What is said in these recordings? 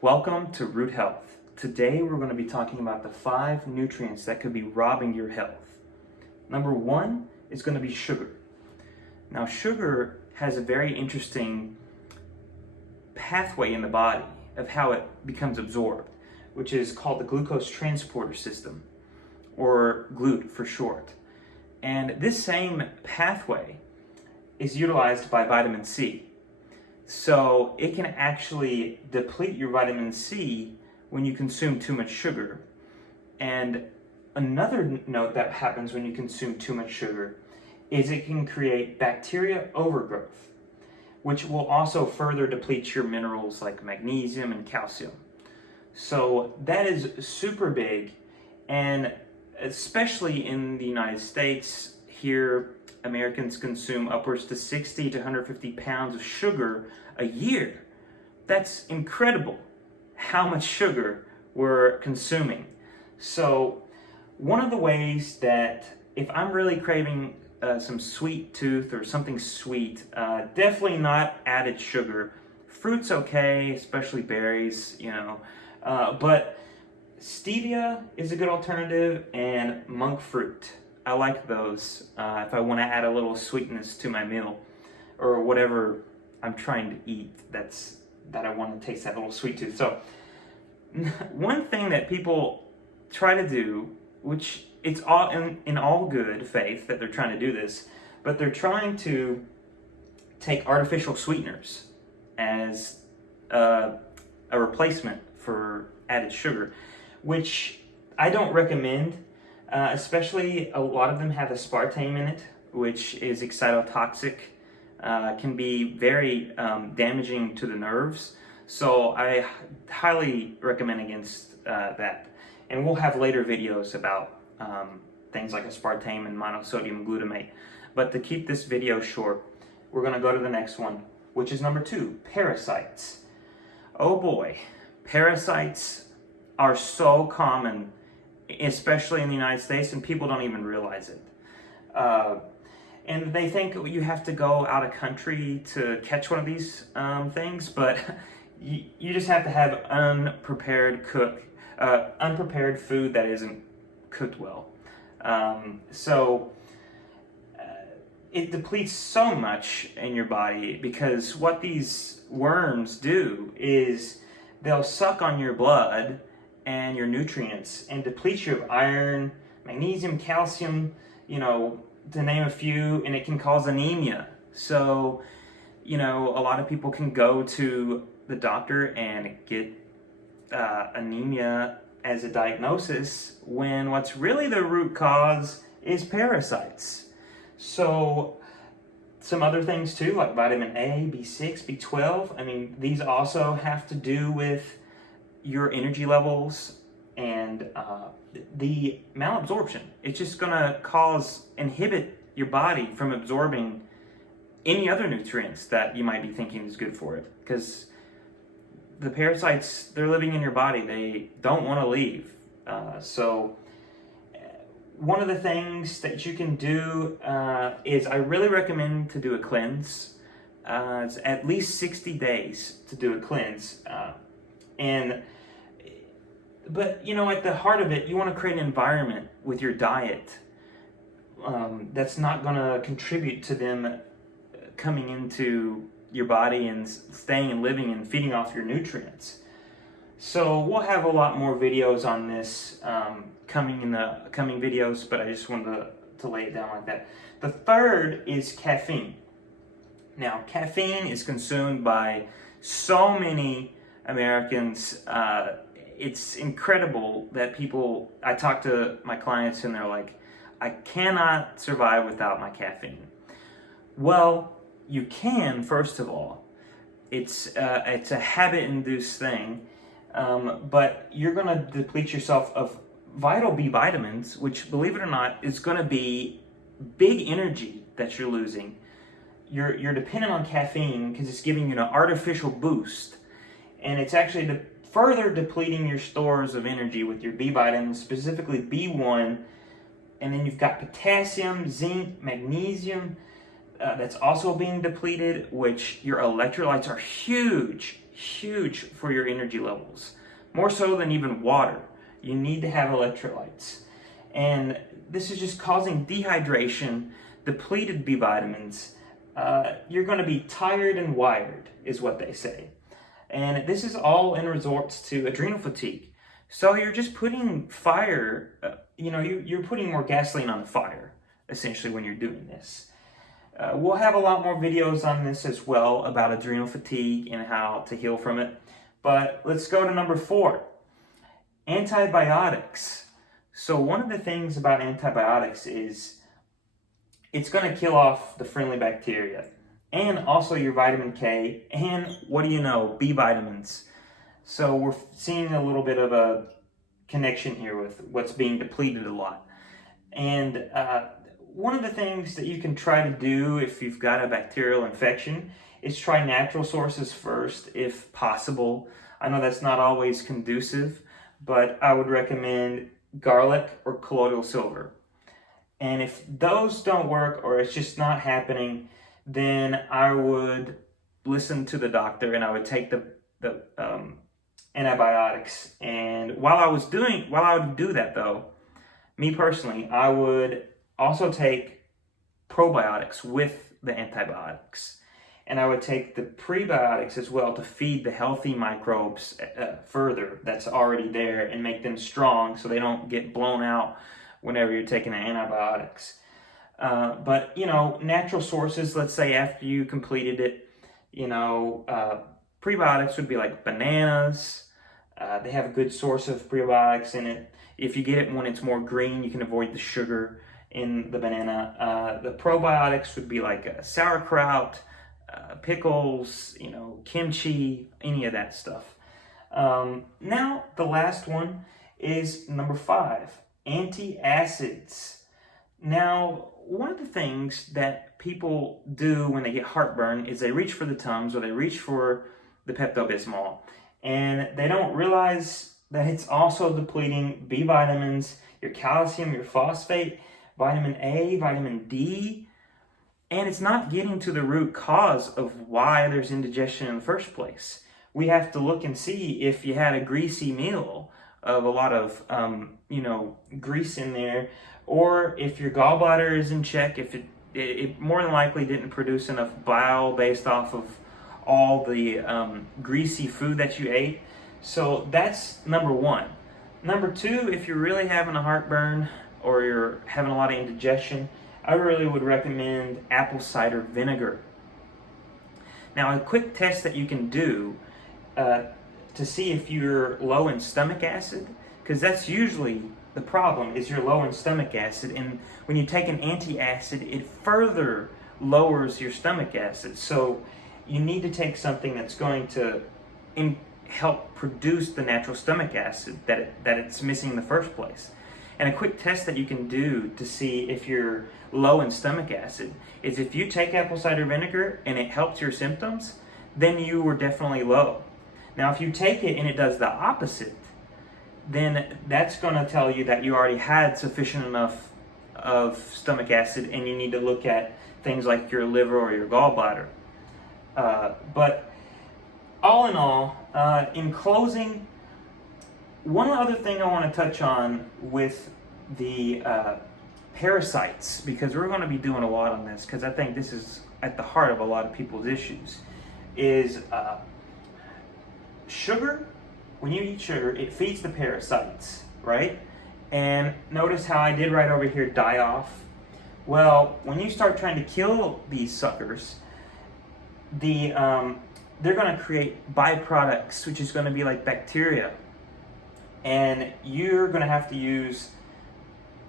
Welcome to Root Health. Today we're going to be talking about the 5 nutrients that could be robbing your health. Number 1 is going to be sugar. Now, sugar has a very interesting pathway in the body of how it becomes absorbed, which is called the glucose transporter system, or GLUT for short. And this same pathway is utilized by vitamin C. So it can actually deplete your vitamin C when you consume too much sugar. And another note that happens when you consume too much sugar is it can create bacteria overgrowth, which will also further deplete your minerals like magnesium and calcium. So that is super big, and especially in the United States, here Americans consume upwards to 60 to 150 pounds of sugar a year. That's incredible how much sugar we're consuming. So one of the ways that if I'm really craving some sweet tooth or something sweet, definitely not added sugar. Fruit's okay, especially berries, but stevia is a good alternative, and monk fruit. I like those if I want to add a little sweetness to my meal or whatever I'm trying to eat that I want to taste that little sweet tooth. So one thing that people try to do, which it's all in all good faith that they're trying to do this, but they're trying to take artificial sweeteners as a replacement for added sugar, which I don't recommend. Especially a lot of them have aspartame in it, which is excitotoxic, can be very damaging to the nerves. So I highly recommend against that. And we'll have later videos about things like aspartame and monosodium glutamate. But to keep this video short, we're going to go to the next one, which is number 2, parasites. Oh boy, parasites are so common, especially in the United States, and people don't even realize it. And they think you have to go out of country to catch one of these things, but you just have to have unprepared food that isn't cooked well. It depletes so much in your body, because what these worms do is they'll suck on your blood and your nutrients and deplete you of iron, magnesium, calcium, to name a few, and it can cause anemia. So, a lot of people can go to the doctor and get anemia as a diagnosis when what's really the root cause is parasites. So some other things too, like vitamin A, B6, B12, these also have to do with your energy levels and the malabsorption. It's just going to inhibit your body from absorbing any other nutrients that you might be thinking is good for it, because the parasites, they're living in your body. They don't want to leave. So one of the things that you can do is I really recommend to do a cleanse. It's at least 60 days to do a cleanse. But at the heart of it, you want to create an environment with your diet that's not going to contribute to them coming into your body and staying and living and feeding off your nutrients. So we'll have a lot more videos on this coming in the coming videos, but I just wanted to lay it down like that. The third is caffeine. Now, caffeine is consumed by so many Americans. It's incredible that I talk to my clients and they're like, I cannot survive without my caffeine. Well, you can, first of all. It's a habit-induced thing, but you're going to deplete yourself of vital B vitamins, which, believe it or not, is going to be big energy that you're losing. You're dependent on caffeine because it's giving you an artificial boost, and it's actually further depleting your stores of energy with your B vitamins, specifically B1, and then you've got potassium, zinc, magnesium, that's also being depleted, which your electrolytes are huge huge for your energy levels, more so than even water. You need to have electrolytes. And this is just causing dehydration, depleted B vitamins. You're going to be tired and wired, is what they say. And this is all in resorts to adrenal fatigue. So you're just putting fire, you're putting more gasoline on the fire, essentially, when you're doing this. We'll have a lot more videos on this as well about adrenal fatigue and how to heal from it. But let's go to number 4, antibiotics. So one of the things about antibiotics is it's going to kill off the friendly bacteria and also your vitamin K and, what do you know, B vitamins. So we're seeing a little bit of a connection here with what's being depleted a lot. And one of the things that you can try to do if you've got a bacterial infection is try natural sources first, if possible. I know that's not always conducive, but I would recommend garlic or colloidal silver. And if those don't work or it's just not happening, then I would listen to the doctor and I would take the antibiotics. And while I would do that though, me personally, I would also take probiotics with the antibiotics. And I would take the prebiotics as well to feed the healthy microbes further that's already there and make them strong so they don't get blown out whenever you're taking the antibiotics. But, natural sources, let's say after you completed it, prebiotics would be like bananas. They have a good source of prebiotics in it. If you get it when it's more green, you can avoid the sugar in the banana. The probiotics would be like sauerkraut, pickles, kimchi, any of that stuff. Now, the last one is number 5, antacids. Now, one of the things that people do when they get heartburn is they reach for the Tums or they reach for the Pepto-Bismol, and they don't realize that it's also depleting B vitamins, your calcium, your phosphate, vitamin A, vitamin D, and it's not getting to the root cause of why there's indigestion in the first place. We have to look and see if you had a greasy meal of a lot of, grease in there, or if your gallbladder is in check, if it more than likely didn't produce enough bile based off of all the greasy food that you ate. So that's number 1. Number 2, if you're really having a heartburn or you're having a lot of indigestion, I really would recommend apple cider vinegar. Now, a quick test that you can do to see if you're low in stomach acid, because that's usually the problem, is you're low in stomach acid, and when you take an antacid, it further lowers your stomach acid. So you need to take something that's going to help produce the natural stomach acid that it's missing in the first place. And a quick test that you can do to see if you're low in stomach acid is if you take apple cider vinegar and it helps your symptoms, then you were definitely low. Now, if you take it and it does the opposite, then that's going to tell you that you already had sufficient enough of stomach acid and you need to look at things like your liver or your gallbladder. But all in all, in closing, one other thing I want to touch on with the parasites, because we're going to be doing a lot on this, because I think this is at the heart of a lot of people's issues, is sugar. When you eat sugar, it feeds the parasites, right? And notice how I did right over here, die off. Well, when you start trying to kill these suckers, they're going to create byproducts, which is going to be like bacteria. And you're going to have to use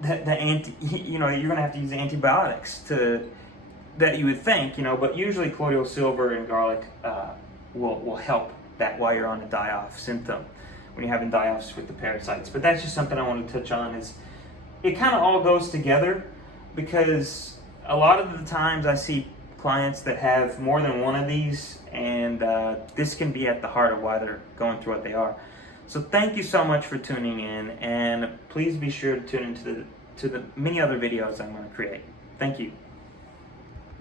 you're going to have to use antibiotics that you would think, but usually colloidal silver and garlic will help that while you're on a die-off symptom, when you're having die-offs with the parasites. But that's just something I want to touch on, is it kind of all goes together, because a lot of the times I see clients that have more than one of these, and this can be at the heart of why they're going through what they are. So thank you so much for tuning in, and please be sure to tune into the many other videos I'm going to create. Thank you.